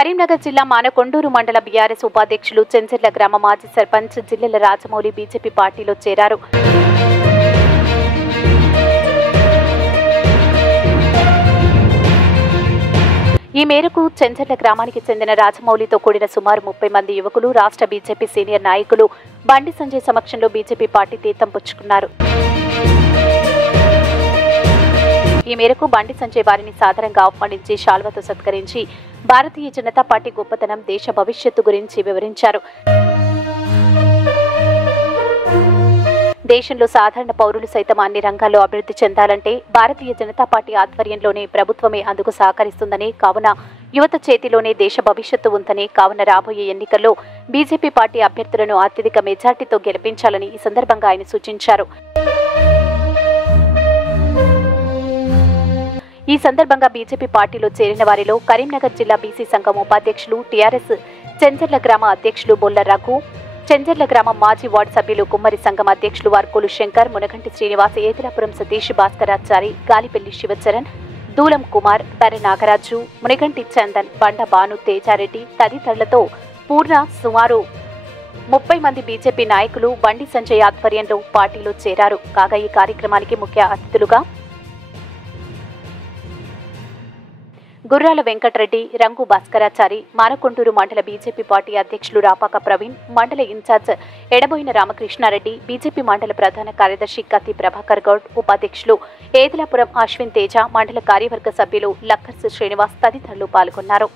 కరీంనగర్ జిల్లా మానకొండూరు మండల బీఆర్ఎస్ ఉపాధ్యక్షులు చెంచెర్ల గ్రామ మాజీ సర్పంచ్ జిల్లెల రాజమౌళి బీజేపీ పార్టీలో చేరారు. ఈ మేరకు చెంచెర్ల గ్రామానికి చెందిన రాజమౌళితో కూడిన సుమారు 30 మంది యువకులు రాష్ట్ర బీజేపీ సీనియర్ నాయకులు బండి సంజయ్ సమక్షంలో బీజేపీ పార్టీ తీర్థం పుచ్చుకున్నారు. ఈ మేరకు బండి సంజయ్ వారిని సాదరంగా ఆహ్వానించి శాల్వాతో సత్కరించి భారతీయ జనతా పార్టీ గొప్పతనం, దేశ భవిష్యత్తు గురించి వివరించారు. దేశంలో సాధారణ పౌరులు సైతం అన్ని రంగాల్లో అభివృద్ధి చెందాలంటే భారతీయ జనతా పార్టీ ఆధ్వర్యంలోనే ప్రభుత్వమే అందుకు సహకరిస్తుందని, కావున యువత చేతిలోనే దేశ భవిష్యత్తు ఉందని, కావున రాబోయే ఎన్నికల్లో బీజేపీ పార్టీ అభ్యర్థులను అత్యధిక మెజార్టీతో గెలిపించాలని ఈ సందర్భంగా ఆయన సూచించారు. ఈ సందర్భంగా బీజేపీ పార్టీలో చేరిన వారిలో కరీంనగర్ జిల్లా బీసీ సంఘం ఉపాధ్యక్షులు, టీఆర్ఎస్ చెంచెర్ల గ్రామ అధ్యక్షులు బొల్ల రఘు, చెంచెర్ల గ్రామం మాజీ వార్డు సభ్యులు కుమ్మరి సంఘం అధ్యక్షులు వర్కోలు శంకర్, మునగంటి శ్రీనివాస్, ఏదిలాపురం సతీష్, భాస్కరాచారి, గాలిపెల్లి శివచరణ్, దూలం కుమార్, బర్రె నాగరాజు, మునగంటి చందన్, బండ భాను, తేజారెడ్డి తదితరులతో పూర్ణ సుమారు 30 మంది బీజేపీ నాయకులు బండి సంజయ్ ఆధ్వర్యంలో పార్టీలో చేరారు. కాగా ఈ కార్యక్రమానికి ముఖ్య అతిథులుగా గుర్రాల వెంకటరెడ్డి, రంగు భాస్కరాచారి, మానకొండూరు మండల బీజేపీ పార్టీ అధ్యక్షులు రాపాక ప్రవీణ్, మండల ఇన్ఛార్జ్ ఎడబోయిన రామకృష్ణారెడ్డి, బీజేపీ మండల ప్రధాన కార్యదర్శి కత్తి ప్రభాకర్ గౌడ్, ఉపాధ్యక్షులు ఏదిలాపురం అశ్విన్ తేజ, మండల కార్యవర్గ సభ్యులు లక్కర్స్ శ్రీనివాస్ తదితరులు పాల్గొన్నారు.